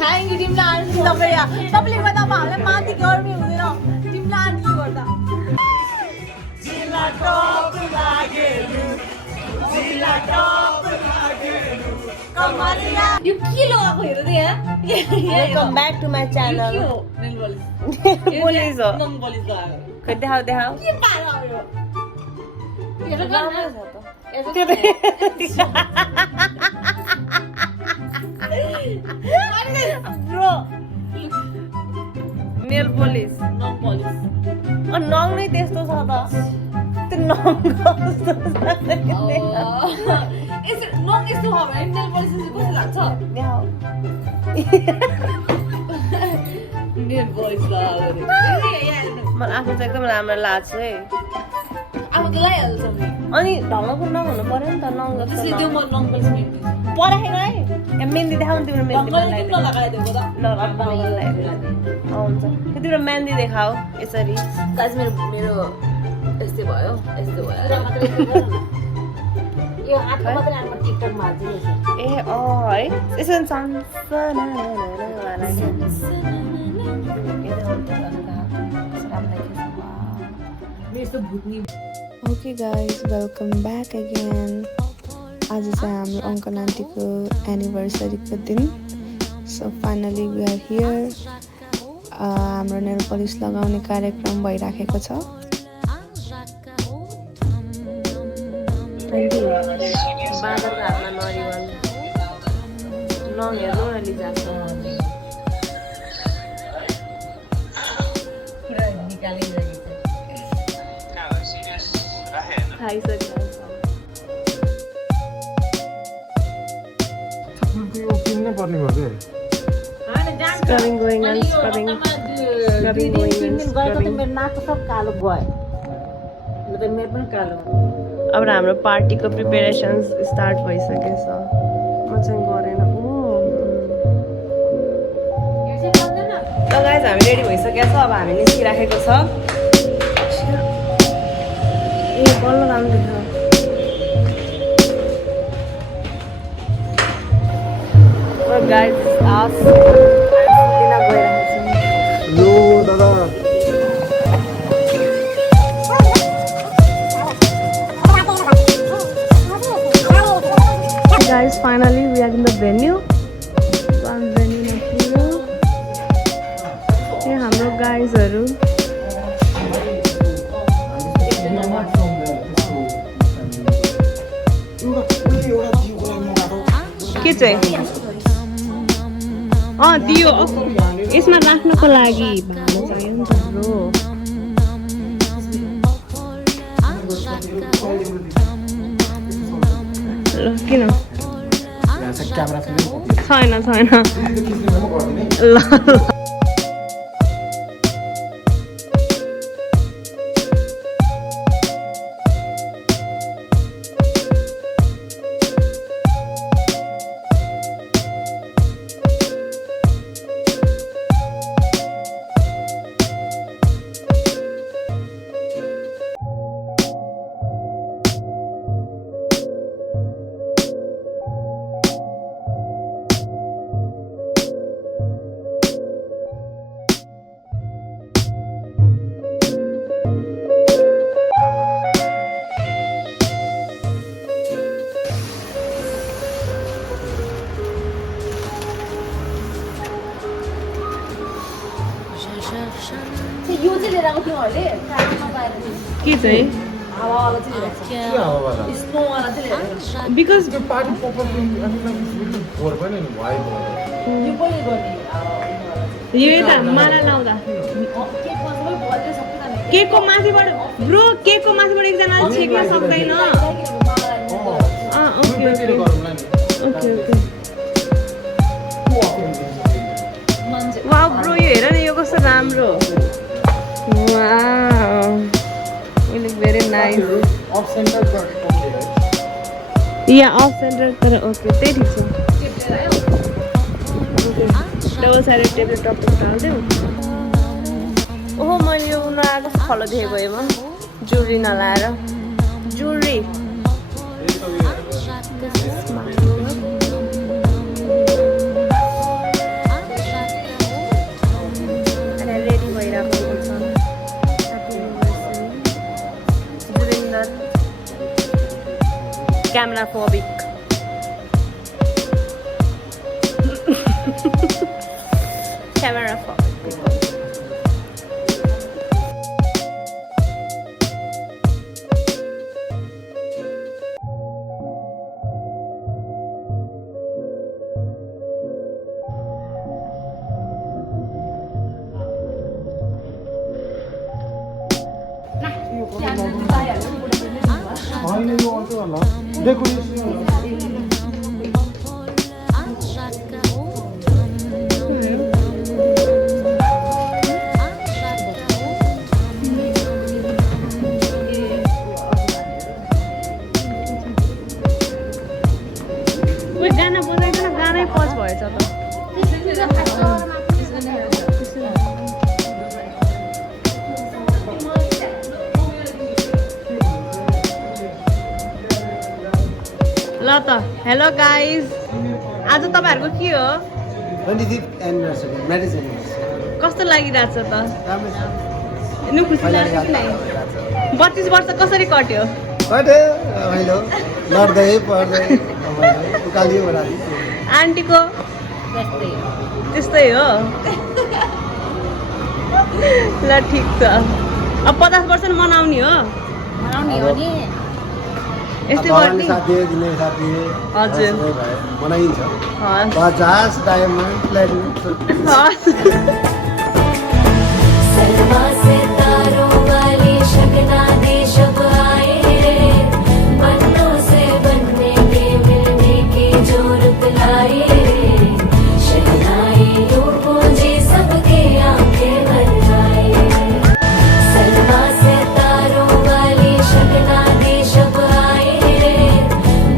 Thank you तिमीलाई aunty तपाईँ तपाईँले गर्दा अब हामीलाई माथि गर्मी हुँदैन तिमीलाई आन्टी गर्दा यो के लगाएको हेर त यहाँ welcome back to my channel polish हो खै देखाऊ देखाऊ के पारा हो यो हेर ब्रो नेल पोलिस नङ नै त्यस्तो छ त त्यो नङ कस्तो छ नङ यस्तो हो भने नेल पलिस कस्तो लाग्छ देखाऊ नेल पलिस लगाएर मलाई आफू चाहिँ एकदम राम्रो लाग्छ है अब त लगाइहाल्छ नि अनि ढङ्गको नङ हुनु पर्यो नि त नङ त्यसले त्यो म नङ पलिस मेहन्दी पराखेन है मेहन्दी देखाउनु तिम्रो मेहन्दी ढङ्गले नलगाइदिएको त हुन्छ तिम्रो मेहन्दी देखाऊ यसरी गाइस मेरो यस्तै भयो यो हातमा मात्रै आमा टिकटकमा हाल्दिरहेछ ए है यसो okay guys welcome back again आज चाहिँ हाम्रो अङ्कल आन्टीको एनिभर्सरीको दिन so finally we are here हाम्रो नेल पलिस लगाउने कार्यक्रम भइराखेको छ बादलको हातमा नरिवल नङ हेर्नु न लिजाको Scrubbing going on, scrubbing going on, scrubbing. नाकको सब कालो भयो ल त मेरो पनि कालो अब हाम्रो पार्टीको प्रिपेरेसन्स स्टार्ट भइसकेछ म चाहिँ गरेन ल गाइस हामी रेडी भइसकेको छ अब हामी निस्किराखेको छ ए बल्ल राम्रो देख्छ गाइस आज दिन गइरहेको लो दादा Guys, finally we are in the venue. One venue material. यहाँ हाम्रो गाइजहरू के चाहिँ दियो यसमा राख्नको लागि भाँडा चाहियो नि त ब्रो ल किन छैन ल यो चाहिँ लिएर आएको तिमीहरूले के चाहिँ हावावाला चाहिँ लिएर आएको स्नोवाला चाहिँ लिएर आएको बिकज त्यो पार्टी पपरले फोर पनि नि भयो यो पनि गर्ने यो यता माला लाउँदा केकको माथिबाट ब्रो केकको माथिबाट एकजनाले छेक्न सक्दैन ओके वाउ ब्रो यो हेर न यो कस्तो राम्रो wow you look very nice of centre yeah of centre तर ओके त्यही ठिक छ डबल साइडेड टेप टप हाल्दिउँ ओहो मैले यो नआएको कस्तो खलो देखेको एमा जुरी नलाएर जुरी Camera phobic. Camera phobic people. होइन यो आउँछ होला डेकोरेसन Uy, गाना बजाइकन गानै पज भएछ त ल त हेलो गाइज आज तपाईँहरूको के हो 25th anniversary, marriage anniversary. कस्तो लागिरहेछ त राम्रै छ। हेर्नु खुसी लाग्छ कि नै 25 वर्ष कसरी कट्यो कट्यो रमाइलो लड्दै पढ्दै रमाइलो उकालियो ओह्राली आन्टीको त्यस्तै हो ल ठिक छ अब 50 वर्ष मनाउने हो यस्तै भगवानले गर्ने साथ दिए दिने साथ दिए हजुर। सबै भयो, मनाइन्छ हस् 50 डायमन्ड प्लेटिनम हस् सलमा से तारों वाली शगना दे शब आए रे बनों से बनने के मिलने की जो रुत लाए रे शहनाई यूं गूंजे सबके आंखें भर आए सलमा से तारों वाली शगना दे शब आए रे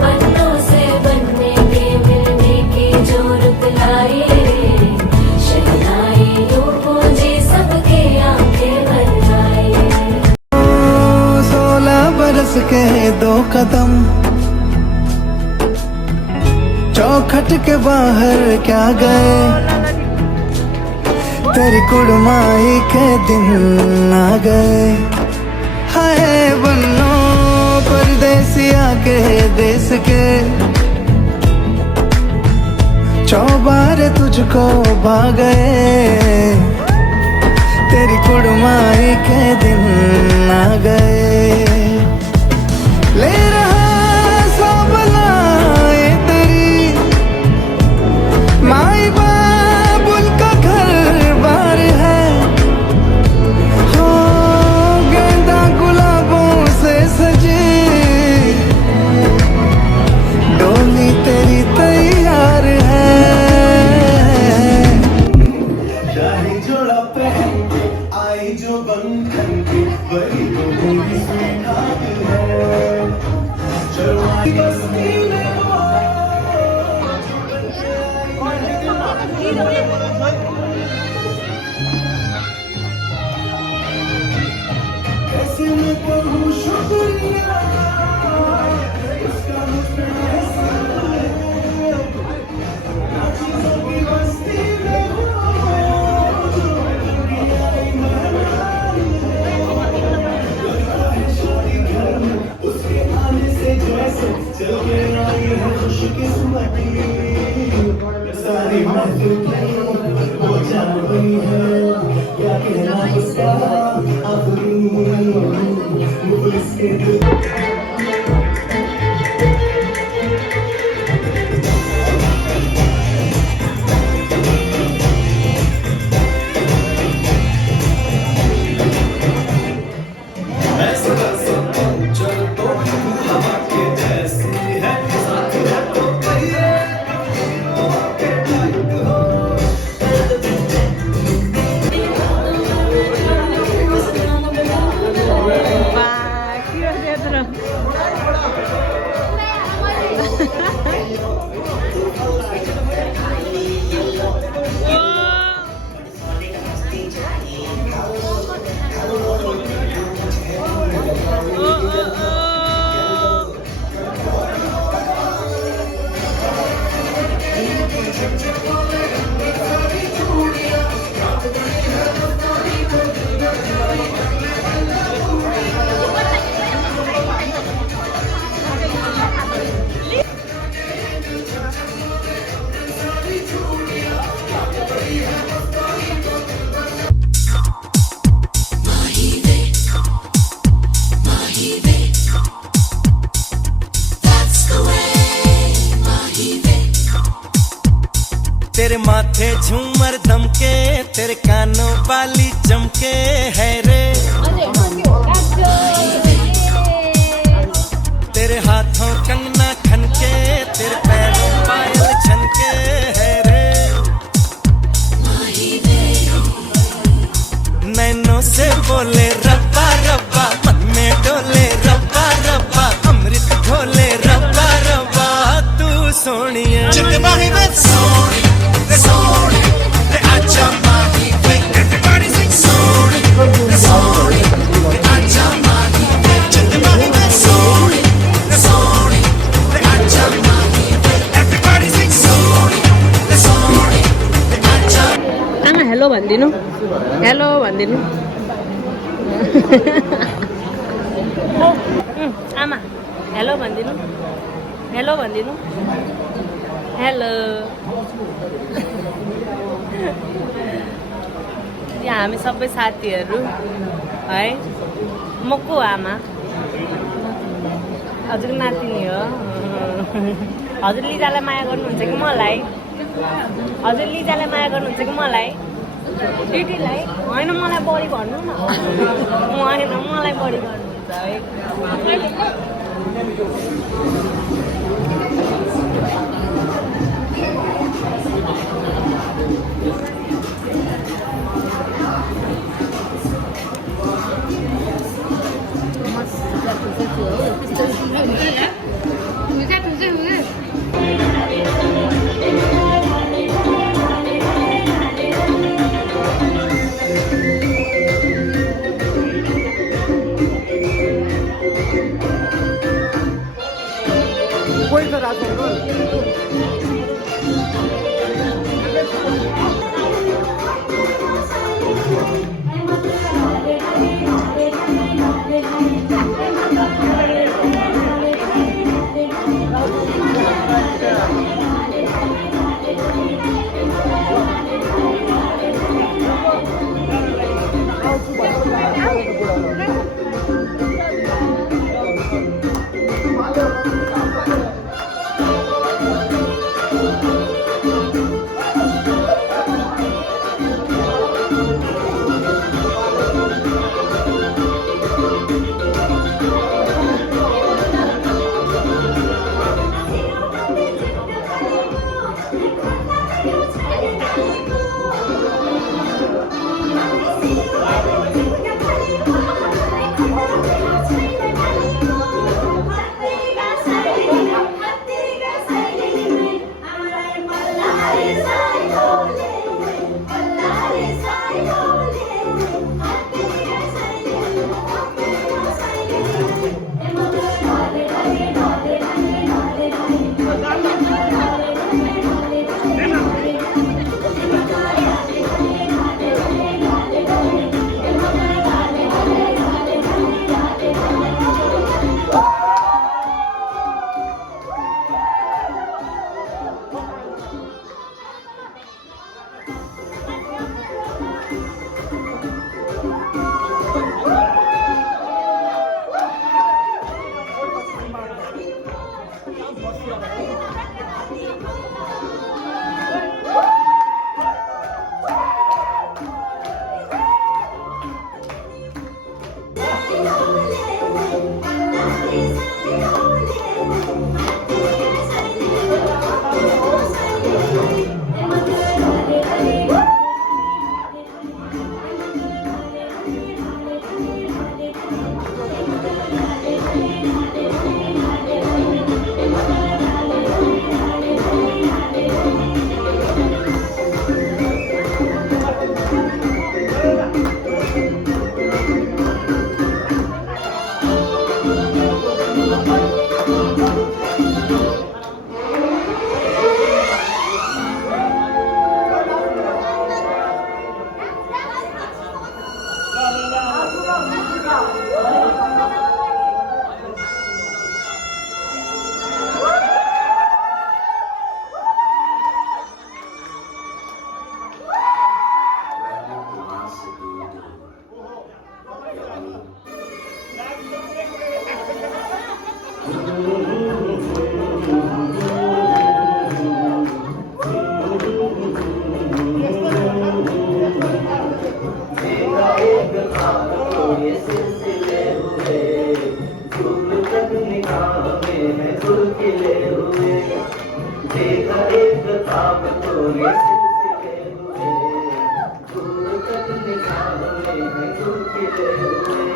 बनों से बनने के मिलने की जो रुत लाए रे शहनाई यूं गूंजे सबके आंखें भर आए 16 बरस के 2 कदम चौखट के बाहर क्या गए तेरी कुड़माई के दिन आ गए हाय बन्नो परदेसिया के देश के चौबारे तुझको भा गए तेरी कुड़माई के दिन आ गए ले रहा सब लाए तेरी माई बाबुल का घर बार है हो गेंदा गुलाबों से सजी डोली तेरी तैयार है शाही जोड़ा पहन के आई जो बंधन की वही तो होगी स्वीकार है चरवाई बस्ती में हो कैसे मैं करूँ शुक्रिया इसका मुझ पे एहसान है चीज़ों की बस्ती में हो उसके आने से जैसे चल के आई है खुशकिस्मती सारी महफिल वो जान गई है क्या कहना उसका आखिरी मुखलिस के दिल Wow, पीछे झूमर दमके तेरे कानों वाली चमके है रे तेरे हाथों कंगना खनके तेरे पैरों पायल छनके है रे नैनों से बोले रब्बा रब्बा मन में डोले रब्बा रब्बा अमृत घोले रब्बा रब्बा तू सोनिया आमा हेलो भनिदिनु हेलो भनिदिनु आमा हेलो भनिदिनु हेलो भनिदिनु हेलो यहाँ हामी सबै साथीहरू है म को आमा हजुरको नातिनी हो हजुर लिजालाई माया गर्नुहुन्छ कि मलाई हजुर लिजालाई माया गर्नुहुन्छ कि मलाई दिदीलाई होइन मलाई बढी भन्नु न होइन मलाई बढी गर्नुहुन्छ है कोही त राख्नु ख्वाब थोड़े सिलसिले हुए दूर तक निगाह में है खुलखिले हुए देखा एक ख्वाब थोड़े सिलसिले हुए दूर तक निगाह में है खुलखिले हुए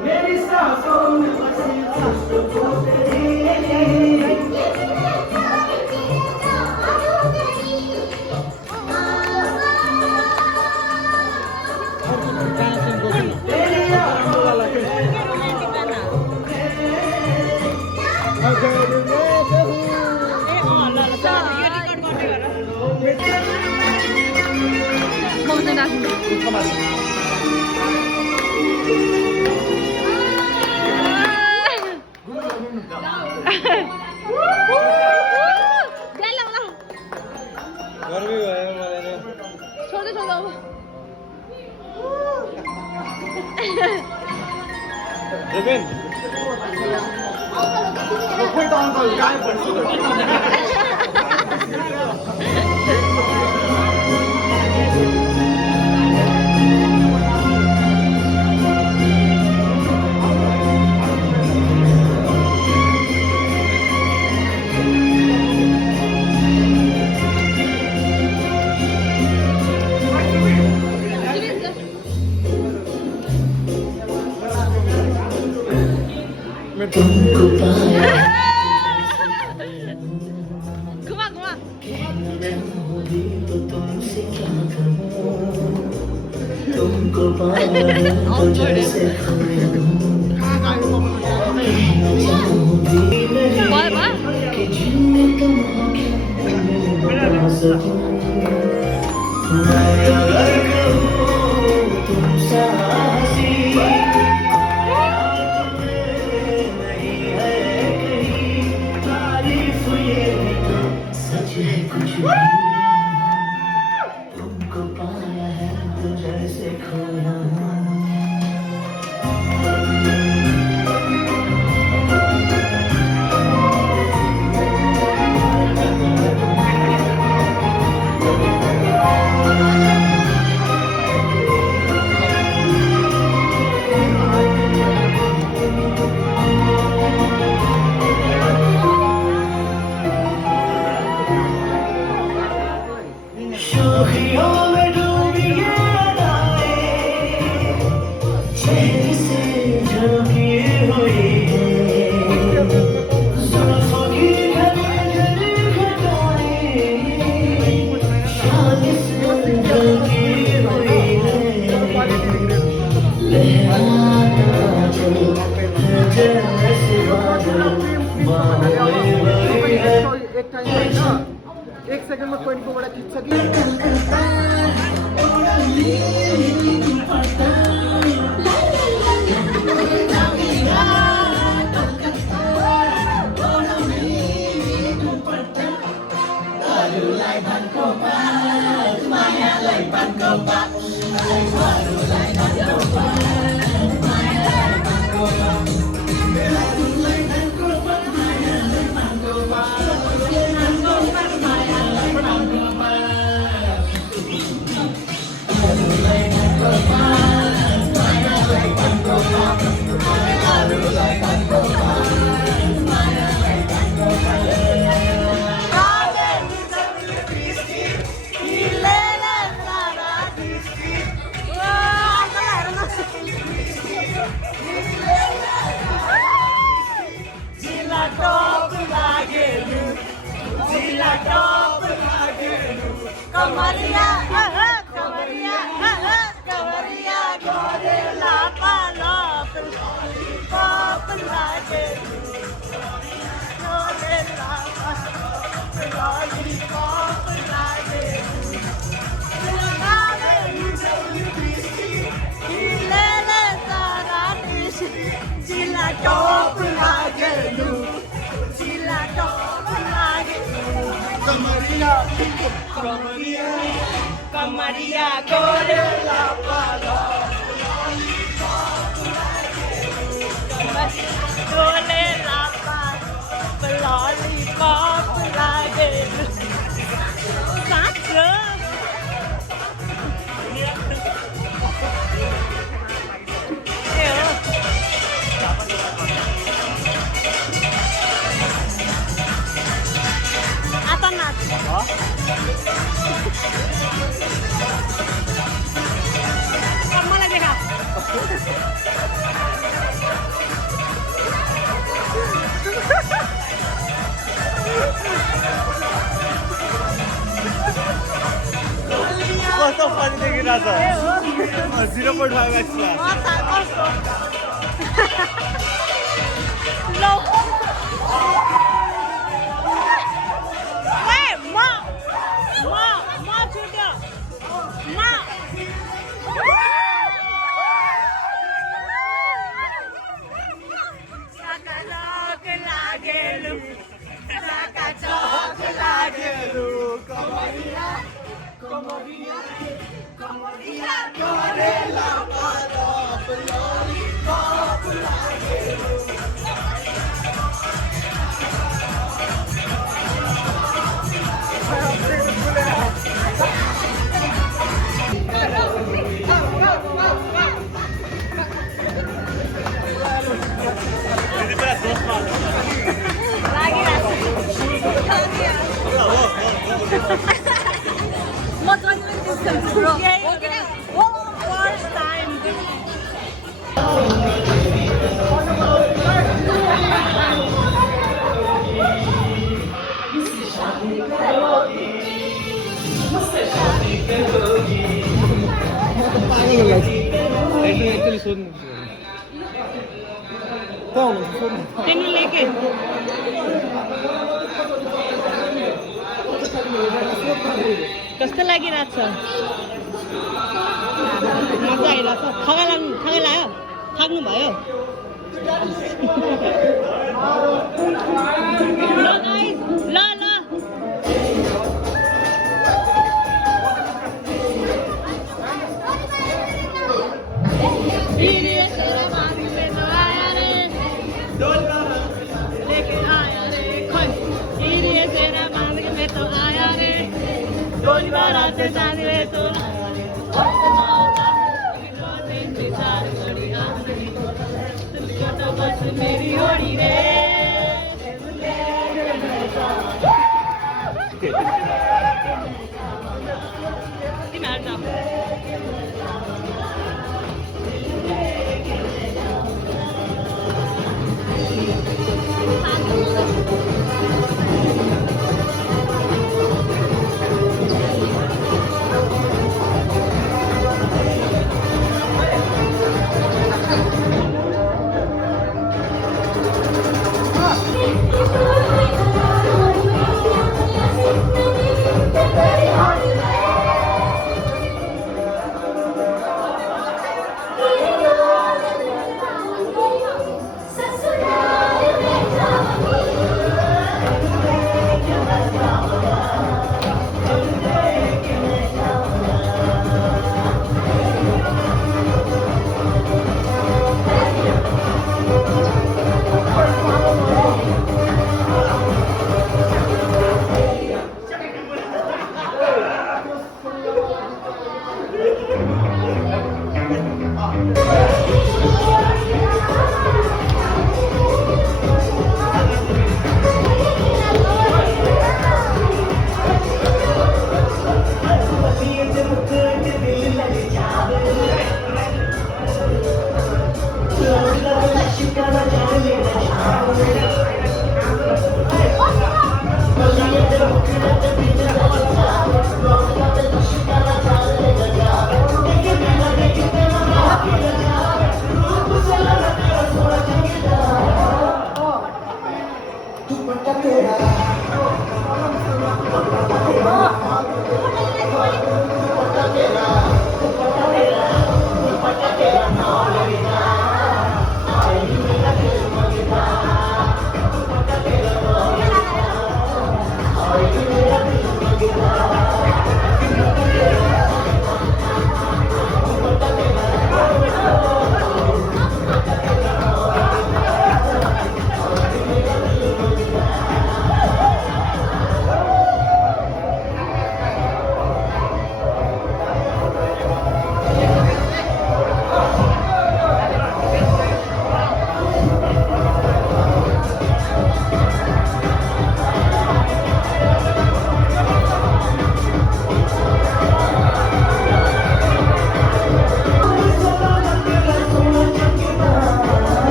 मेरी सांसों में बसी खुशबू तेरी खोइ त अङ्कल गायब भन्छु तुमको पाया तो जैसे कि जिनने तुम बता सकूं मैं अगर कहूं तुम साहसी नहीं है कहीं तारीफ ये तो सच है कुछ नहीं तुमको पाया है तो जैसे खोया शोखियों में डूबी ये अदाएं चेहरे से झलकी हुई है जुल्फों की घड़ी घटाएं शान से झलकी हुई है लहराता चलो जैसे बादल बाहों भरी है एक सेकन्डमा ट्वेन्टीको बाट खिच्छ कि कमरिया कमरिया कमरिया गोरे लापा लाप पाप लागे गोरे लापा लागी पाप लागे ले ले सारा डिश जिला टॉप लागे जिला टॉप लागे कमरिया कमरिया गोरे लापा गोरे लापा मलाई देखा कस्तो फनी देखिरहेछ 0.5x मा लो ए म छुट्यो म जहिले distance bro first time actually सोध्नु तिमी लेके कस्तो लागिरहेको छ मजा आइरहेको छ थकाइ लाग्यो थाक्नु भयो ल मेरी होड़ी रे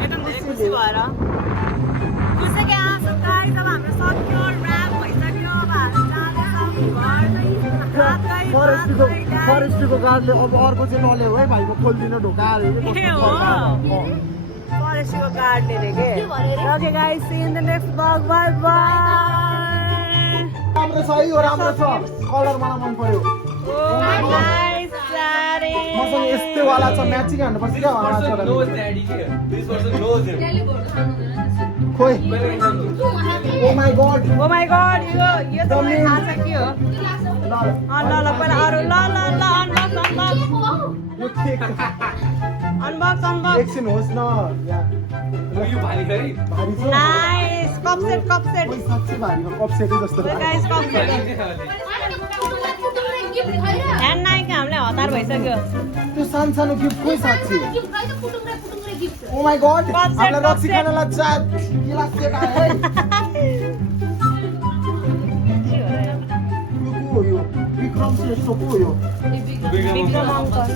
एकदम धेरै खुसी भएर खुसी क्या सरकारी अब हाम्रो सक्यो ऱ्याप भइसक्यो अब हामी जाँदैछौँ फरेस्टको गार्डले अब अर्को चाहिँ नल्याऊ है भाइ म खोलिदिनु ढोका फरेस्टको गार्डले रे के okay guys see in the next blog bye bye राम्रो छ है यो राम्रो छ कलर मलाई मन पर्यो नाइस सारी मसँग यस्तै वाला छ म्याचिङ हान्नुपर्छ क्या This person knows daddy here. This person knows him. खोइ oh my God oh my God यो त मलाई थाहा छ के हो ल ल पहिला अरु ल अनबक्स यो केक अनबक्स एकछिन होस् न यो भारी है भारी छ नाइस कप सेट खोइ साँच्चै भारी हो कप सेटै जस्तो लाग्यो guys cup set hand Naik हामीले हतार भइसक्यो त्यो सानो गिफ्ट खोइ साँच्चै ओ माई गॉड हामीलाई रक्सी खानलाई गिलास सेट आयो है यो को हो यो विक्रम श्रेष्ठ को हो यो विक्रम अङ्कल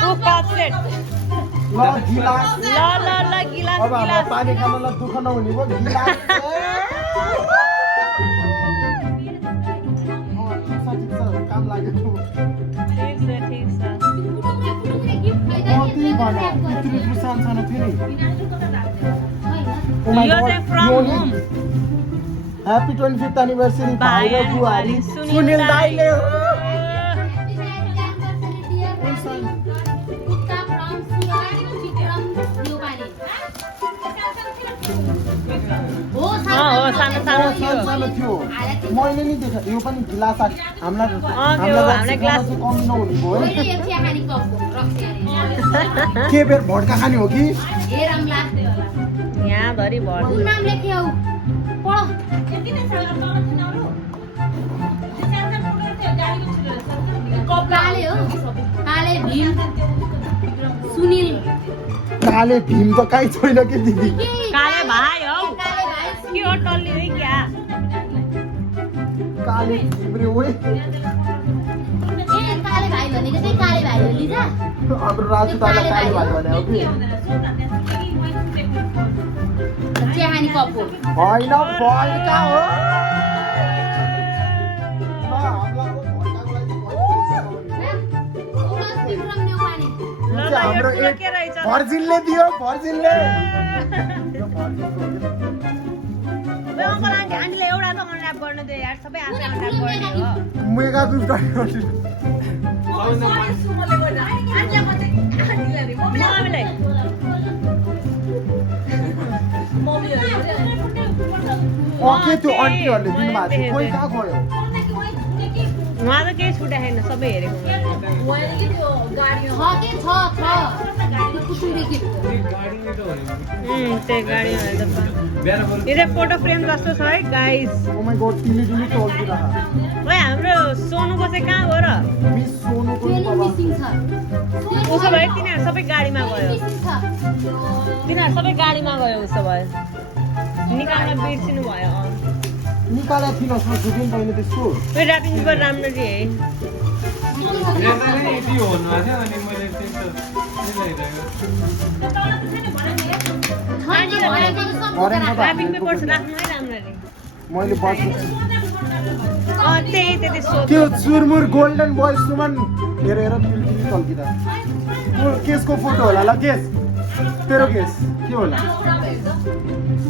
ओ कप सेट ल गिलास ल गिलास अब हामीलाई पानी खानलाई दुःख नहुने भयो गिलास काम लाग्यो ठिक छ कति भन्यो यत्रो सानो थियो नि यो चाहिँ from home. Happy 25th anniversary भाइ र बुहारी सुनिल दाइले हो सानो सानो सानो थियो मैले नि देखेँ यो पनि गिलास हामीलाई हामीलाई ग्लास कमी नहुने भयो के बेर भड्का खाने हो कि यहाँ धरि भर काले भीम त काहीँ छैन कि दिदी काले भाइ हौ के हो टल्ली है क्या काले भीम रे ओए हाम्रो राजु दादा काले भाइ भने हो कि होइन भड्का हो हाम्रो एक भर्जिनले दियो भर्जिनले अङ्कल आन्टीले एउटा त अनल्याप गर्नु दियो यार सबै आफै अनल्याप गर्ने हो मेगा ग्रुप गर्नु के त्यो आन्टीहरूले दिनुभएको थियो कोही कहाँ गयो उहाँ त केही छुट्या छैन सबै हेरेको त्यही गाडी यो चाहिँ फोटो फ्रेम जस्तो छ है गाइस ओ माय गॉड टिली टिली चल्किरहा ओए हाम्रो सोनुको चाहिँ कहाँ गयो र मिस सोनुको बाबा उसो भए तिनीहरू सबै गाडीमा गयो उसो भए निकाल्न बिर्सिनु भयो निकालेको थिएन सोचेँ पहिले त्यस्तो त्यो ऱ्यापिङ पेपर राम्ररी है यति भन्नु भएको थियो अनि मैले त्यस्तो ऱ्यापिङ पेपर राख्नु है राम्ररी मैले बस्नु त्यही सो त्यो चुरमुर गोल्डन बोय सुमन हेरेर टिली चल्किँदा केसको फोटो होला ल केस तेरो केस के होला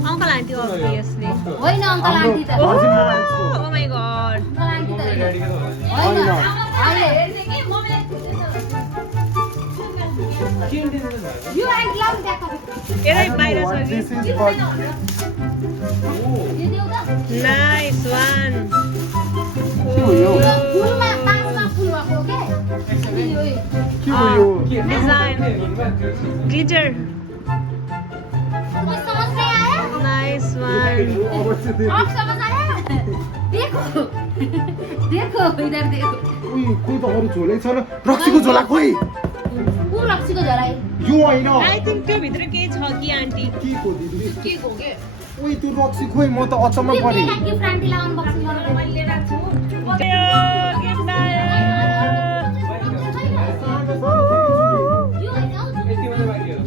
अङ्कल आन्टी अभियसली भर्जिन मोबाइल्सको ओ माय गॉड होइन यतै बाहिर छ दिस कि इज फर नाइस वान के हो यो के हो यो डिजाइन ग्लिटर नाइस वान अवश्य देखो इधर देखो उही कोही त अरू झोलै छ र रक्सीको झोला खोइ कुन रक्सीको झोला यो होइन आई थिंक त्यो भित्र केही छ कि आन्टी के को दिदी के को के उही त्यो रक्सी खोइ म त अचम्म परेँ गिफ्ट आन्टीलाई अनबक्सिङ गरेर मैले लिएर छु गिफ्ट आयो यो होइन हौ, यति मात्रै बाँकी हो।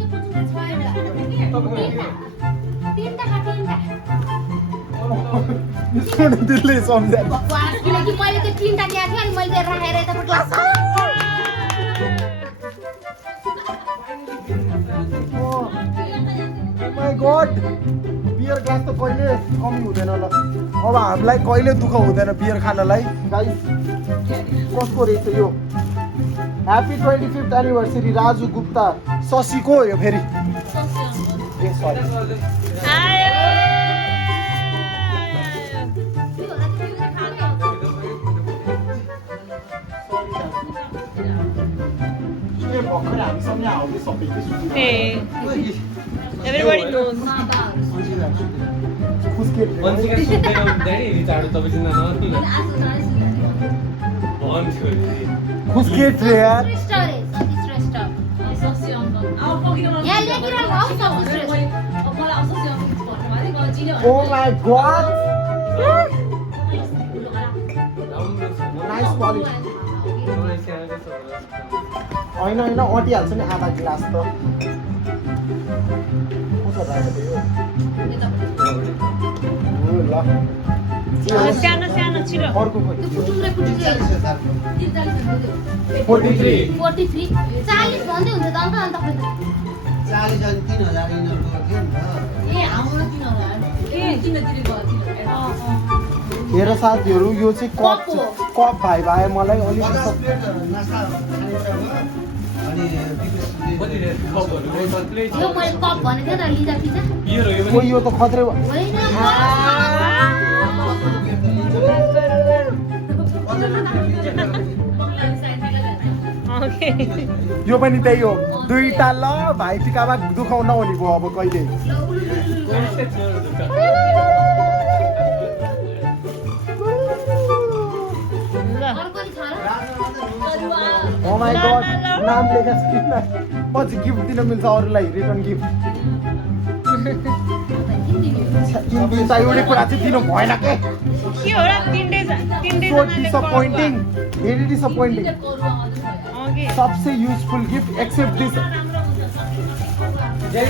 दिदीले सम्झ्या किनकि मैले त्यो 3टा ल्याएको थिएँ अनि मैले राखेर यताको glass my god beer glass त कहिले कमी हुँदैन ल अब हामीलाई कहिले दुःख हुँदैन बियर खानलाई गाइस कसको रहेछ यो happy 25th anniversary Raju Gupta शशीको हो यो फेरि ए सरी आयो ये भर्खर हामीसँग आउने सबैले Hey, everybody knows. खुस्केट वन्सिका सुत्दैन ड्याडी रिचार्ड तपाईँ चिन्दैन भन्थ्यो नि। खुस्केट रे यार यहाँ लेखिरहेको हौ सब ओ माई गॉड राम्रो छ। नाइस क्वालिटी मलाई स्याहारेको छ होला। होइन होइन अटिहाल्छ नि आधा गिलास त कसो राखेको यो हो, ल सानो सानो छिटो अर्को पनि 43 43 43 40 भन्दै हुन्छ त अङ्कल अन्त खै त 40 अनि 3000 यिनीहरूको थियो नि त ए हाम्रो 3000 हेर साथीहरू यो चाहिँ कप कप हो। कप भाइ भाइ मलाई अलिक 50 प्लेट नास्ता खाने कुरा भयो अनि कति रे कपहरू हो सत्रै छ। यो मैले कप भनेको थिएँ त लिँदा पिज्जा बियर हो यो ओ पनि। यो त खत्रै होइन Okay. यो पनि त्यही हो दुईटा ल भाइ टिकामा दुखाउ नहुने भयो अब कहिले अर्को नि छ र ओ माई गॉड नाम लेखा छैन पछि गिफ्ट दिन मिल्छ अरूलाई रिटर्न गिफ्ट एउटा कुरा चाहिँ दिनु भएन के के हो र 3 days so disappointing very disappointing Okay. सबसे युजफुल गिफ्ट एक्सेप्ट दिस के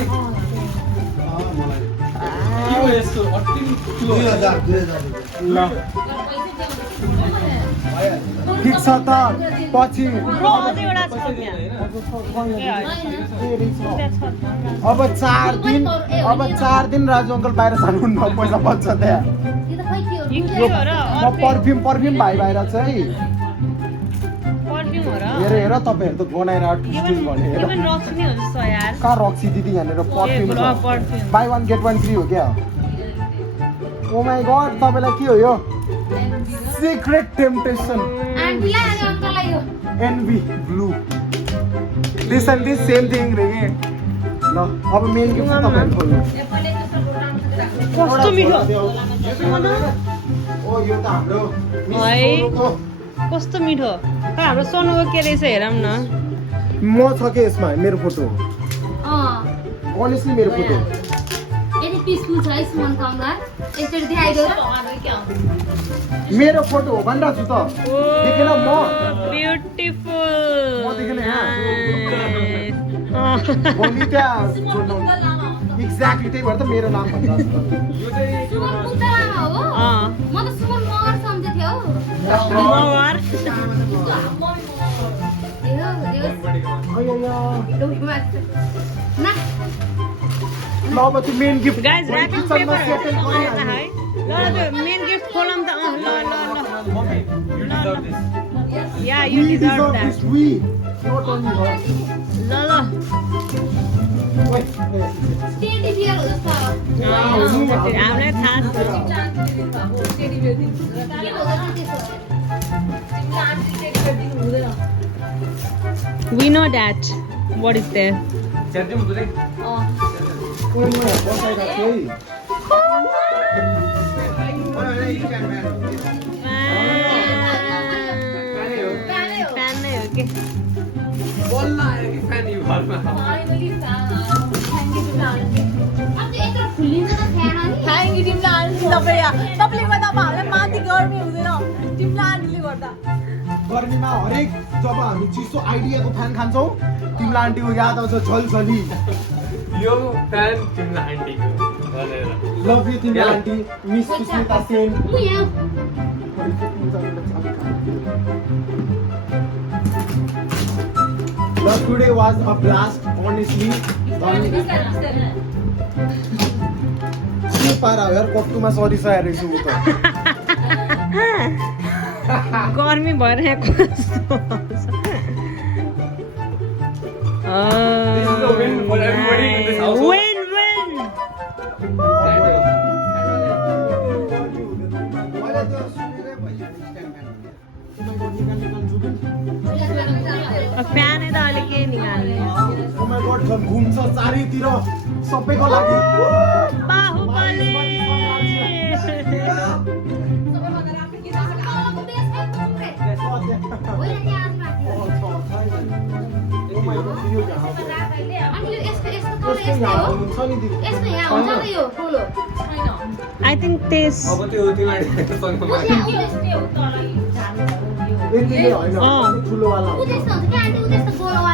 हो यस्तो अति ठुलो 2000 ल ठिक छ त पछि ब्रो अझै एउटा छ त्यहाँ अब 4 दिन राजु अङ्कल बाहिर जानुहुन्न पैसा बच्छ त्यहाँ यो त खै के हो यो के हो र म पर्फ्युम भाइ बाहिर छ है पर्फ्युम हो र हेर हेर तपाईँहरू त गनाएर यो टुस्टिङ भने पनि हेर रक्सी हो जस्तो यार कहाँ रक्सी दिदी यहाँनिर perfume bro perfume buy 1 get 1 free हो क्या ओ माई गॉड तपाईँलाई के हो यो सिक्रेट टेम्पटेसन आन्टीलाई अनि अङ्कललाई यो N B blue this and this same thing रे के ल अब मेन गिफ्ट चाहिँ तपाईँहरू खोल्नु कस्तो मिठो ओ यो त हाम्रो मिस है। सोनुको। कस्तो मिठो खै हाम्रो सोनुको के रहेछ हेरौँ न म छ के यसमा मेरो फोटो अनेस्टली मेरो फोटो यति पिसफुल छ है सुमन कमला यसरी देखाइदियो र मेरो फोटो हो भनिरहेको छु त देखेन म ब्युटिफुल म देखेन यहाँ भोलि त्यहाँ एक्ज्याक्टली त्यही भएर त मेरो नाम भनिरहेको छु यो चाहिँ सुमन गुप्ता लामा हो म त सुमन मगर सम्झेको थिएँ हौ मगर ना ल अब त्यो main gift guys rapping paper है ल त्यो मेन गिफ्ट खोलौँ त ल mummy you deserve this. Yeah you deserve that ल टेडी बियर हो जस्तो हामीलाई थाहा छ के हो त्यसो We know that. What is there? च्याट्यौँ पुरै। फ्यान नै हो के बल्ल आयो कि फ्यान यो घरमा। अब त्यो यत्रो फुल्लिन्छ त फ्यान अनि तपाईँले गर्दा अब हामीलाई माथि गर्मी हुँदैन तिमीलाई गर्मीमा हरेक जब हामी चिसो आइडियाको फ्यान खान्छौँ तिमीलाई आन्टीको याद आउँछ झलझली यो फ्यान तिमीलाई आन्टीको भनेर लभ यु तिमीलाई aunty miss Sushmita Sen But today was a blast, honestly. के पारा हो यार कट्टुमा सरिसकेको रहेछु उ त गर्मी भइरहेको This is the win for everybody in this household. Win, win. Fan त अहिले के निकाल्ने Oh my god, झन् घुम्छ चारैतिर सबैको लागि बाहुबली आई थिङ्क टेस्ट अब त्यो तिमीलाई यतिले होइन ठुलोवाला हुन्छ।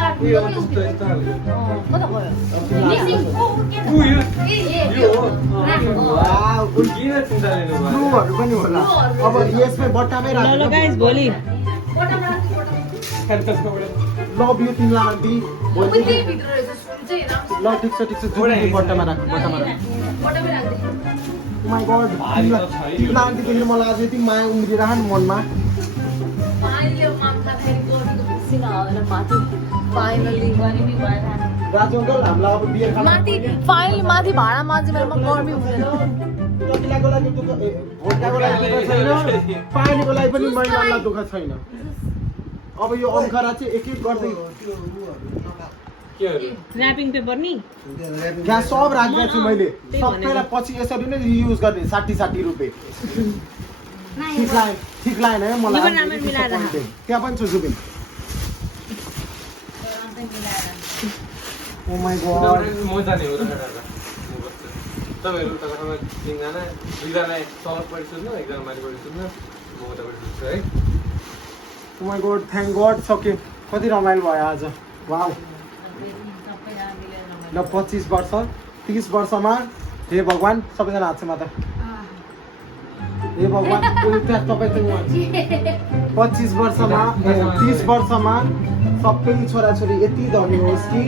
Wow, किन चिन्ता लिनु भयो ब्लूहरू पनि होला अब यसमै बट्टामै ल राख्नु गाइस भोलि लभ यु तिमीलाई आन्टी भोलि ल ठिक छ जुन बट्टामा राख्नु माई गड तिमीलाई आन्टी देखेर मलाई आज यति माया उम्रिरहन् मनमा राजु अङ्कल हामीलाई अब बियर खानु माथि भाडामा चाहिँ मेरोमा गर्मी हुँदैन टकिलाको लागि दुःख भोटकाको लागि दुःख छैन पानीको लागि पनि महिलालाई दुःख छैन अब यो अङ्खरा चाहिँ एक एक गर्दै ऱ्यापिङ पेपर नि यहाँ सब राखिदिएको छु मैले सबैलाई पछि यसरी नै युज गर्ने 60 रुपियाँ ठिक लागेन है मलाई जुबिन राम्ररी मिलाएर राख। त्यहाँ पनि छु जुबिन ओ माई गड म जाने हो र तपाईँहरू तपाईँसँग एकजना दुईजना तलपट्टि सुन्नु एकजना माथिपट्टि सुन्नु म उतापट्टि सुन्छु है ओ माई गड थ्याङ्क गड सके कति रमाइलो भयो आज वाउ ल 25 वर्ष 30 वर्षमा हे भगवान् सबैजना हात छ माता हे भगवान् त्यहाँ तपाईँ चाहिँ 25 वर्षमा 30 वर्षमा सबै छोराछोरी यति धनी होस् कि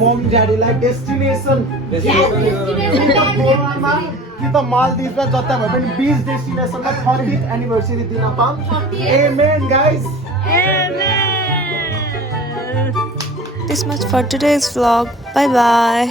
मम ड्याडीलाई डेस्टिनेसन कि त मालदिभ्समा जता भए पनि बीच डेस्टिनेसनमा 30th एनिभर्सरी दिन पाऊँ amen guys This much for today's vlog. Bye bye.